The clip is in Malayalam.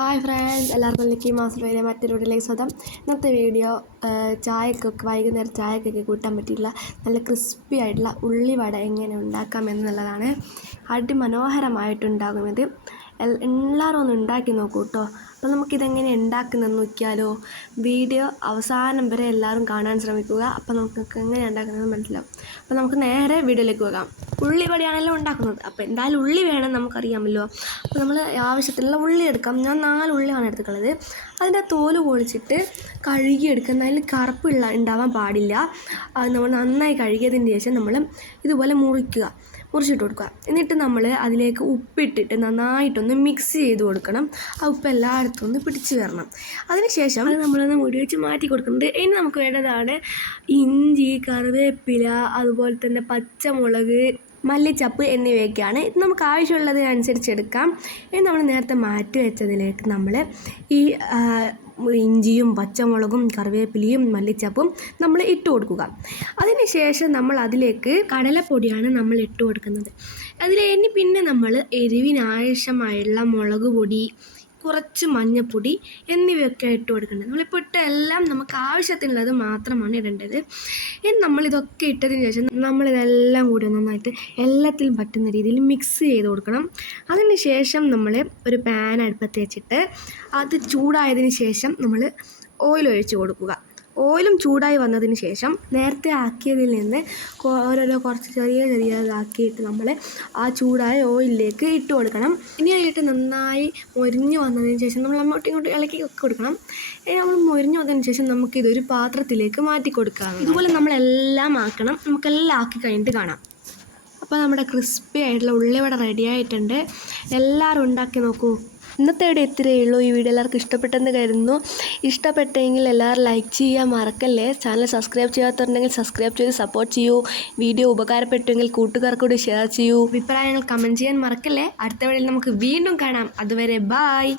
ഹായ് ഫ്രണ്ട്സ്, എല്ലാവർക്കും ലിക്കി മാസ്റ്ററിലെ മറ്റൊരു വീഡിയോയിലേക്ക് സ്വാഗതം. ഇന്നത്തെ വീഡിയോ ചായക്കൊക്കെ വൈകുന്നേരം ചായക്കൊക്കെ കൂട്ടാൻ പറ്റിയിട്ടുള്ള നല്ല ക്രിസ്പി ആയിട്ടുള്ള ഉള്ളിവട എങ്ങനെ ഉണ്ടാക്കാം എന്നുള്ളതാണ്. അതിമനോഹരമായിട്ടുണ്ടാകും ഇത്. എല്ലാവരും ഒന്ന് ഉണ്ടാക്കി നോക്കൂ കേട്ടോ. അപ്പോൾ നമുക്കിതെങ്ങനെ ഉണ്ടാക്കുന്നതെന്ന് നോക്കിയാലോ. വീഡിയോ അവസാനം വരെ എല്ലാവരും കാണാൻ ശ്രമിക്കുക. അപ്പോൾ നമുക്ക് എങ്ങനെ ഉണ്ടാക്കുന്നതെന്ന് മനസ്സിലാവും. അപ്പോൾ നമുക്ക് നേരെ വീഡിയോയിലേക്ക് പോകാം. ഉള്ളിവടയാണല്ലോ ഉണ്ടാക്കുന്നത്, അപ്പോൾ എന്തായാലും ഉള്ളി വേണം നമുക്കറിയാമല്ലോ. അപ്പോൾ നമ്മൾ ആവശ്യത്തിനുള്ള ഉള്ളി എടുക്കാം. ഞാൻ 4 ഉള്ളിയാണ് എടുത്തുള്ളത്. അതിൻ്റെ തോല് പൊളിച്ചിട്ട് കഴുകിയെടുക്കുക. അതിൽ കറുപ്പ് ഉണ്ടാവാൻ പാടില്ല. അത് നമ്മൾ നന്നായി കഴുകിയതിന് ശേഷം നമ്മൾ ഇതുപോലെ മുറിച്ചിട്ട് കൊടുക്കുക. എന്നിട്ട് നമ്മൾ അതിലേക്ക് ഉപ്പിട്ടിട്ട് നന്നായിട്ടൊന്ന് മിക്സ് ചെയ്ത് കൊടുക്കണം. ആ ഉപ്പ് എല്ലായിടത്തും ഒന്ന് പിടിച്ച് വരണം. അതിനുശേഷം അത് നമ്മളൊന്ന് മുടിവെച്ച് മാറ്റി കൊടുക്കുന്നുണ്ട്. ഇനി നമുക്ക് വേണ്ടതാണ് ഇഞ്ചി, കറിവേപ്പില, അതുപോലെ തന്നെ പച്ചമുളക്, മല്ലിച്ചപ്പ് എന്നിവയൊക്കെയാണ്. ഇത് നമുക്ക് ആവശ്യമുള്ളതിനനുസരിച്ച് എടുക്കാം. ഇനി നമ്മൾ നേരത്തെ മാറ്റി വെച്ചതിലേക്ക് നമ്മൾ ഈ ഇഞ്ചിയും പച്ചമുളകും കറിവേപ്പിലയും മല്ലിച്ചപ്പും നമ്മൾ ഇട്ട് കൊടുക്കുക. അതിനുശേഷം നമ്മൾ അതിലേക്ക് കടലപ്പൊടിയാണ് നമ്മൾ ഇട്ട് കൊടുക്കുന്നത്. ഇനി പിന്നെ നമ്മൾ എരിവിനാവശ്യമായുള്ള മുളക് പൊടി, കുറച്ച് മഞ്ഞൾപ്പൊടി എന്നിവയൊക്കെ ഇട്ട് കൊടുക്കേണ്ടത്. നമ്മളിപ്പോൾ ഇട്ട എല്ലാം നമുക്ക് ആവശ്യത്തിനുള്ളത് മാത്രമാണ് ഇടേണ്ടത്. ഇനി നമ്മളിതൊക്കെ ഇട്ടതിന് ശേഷം നമ്മളിതെല്ലാം കൂടി നന്നായിട്ട് എല്ലാത്തിലും പറ്റുന്ന രീതിയിൽ മിക്സ് ചെയ്ത് കൊടുക്കണം. അതിന് ശേഷം നമ്മൾ ഒരു പാൻ അടുപ്പത്ത് വെച്ചിട്ട് അത് ചൂടായതിന് ശേഷം നമ്മൾ ഓയിൽ ഒഴിച്ച് കൊടുക്കുക. ഓയിലും ചൂടായി വന്നതിന് ശേഷം നേരത്തെ ആക്കിയതിൽ നിന്ന് കുറച്ച് ചെറിയതാക്കിയിട്ട് നമ്മൾ ആ ചൂടായ ഓയിലിലേക്ക് ഇട്ട് കൊടുക്കണം. ഇനി ആയിട്ട് നന്നായി മൊരിഞ്ഞ് വന്നതിന് ശേഷം നമ്മൾ അങ്ങോട്ടും ഇങ്ങോട്ടും ഇളക്കി കൊടുക്കണം. നമ്മൾ മൊരിഞ്ഞ് വന്നതിന് ശേഷം നമുക്കിതൊരു പാത്രത്തിലേക്ക് മാറ്റി കൊടുക്കാം. ഇതുപോലെ നമ്മളെല്ലാം ആക്കണം. നമുക്കെല്ലാം ആക്കി കഴിഞ്ഞിട്ട് കാണാം. അപ്പോൾ നമ്മുടെ ക്രിസ്പി ആയിട്ടുള്ള ഉള്ളിവട റെഡി ആയിട്ടുണ്ട്. എല്ലാവരും ഉണ്ടാക്കി നോക്കൂ. ഇന്നത്തെ ഇവിടെ ഇത്രയേ ഉള്ളൂ. ഈ വീഡിയോ എല്ലാവർക്കും ഇഷ്ടപ്പെട്ടെന്ന് കരുതുന്നു. ഇഷ്ടപ്പെട്ടെങ്കിൽ എല്ലാവരും ലൈക്ക് ചെയ്യാൻ മറക്കല്ലേ. ചാനൽ സബ്സ്ക്രൈബ് ചെയ്യാത്തവരുണ്ടെങ്കിൽ സബ്സ്ക്രൈബ് ചെയ്ത് സപ്പോർട്ട് ചെയ്യൂ. വീഡിയോ ഉപകാരപ്പെട്ടുവെങ്കിൽ കൂട്ടുകാർക്കൂടി ഷെയർ ചെയ്യൂ. അഭിപ്രായങ്ങൾ കമൻറ്റ് ചെയ്യാൻ മറക്കല്ലേ. അടുത്ത വീഡിയോയിൽ നമുക്ക് വീണ്ടും കാണാം. അതുവരെ ബായ്.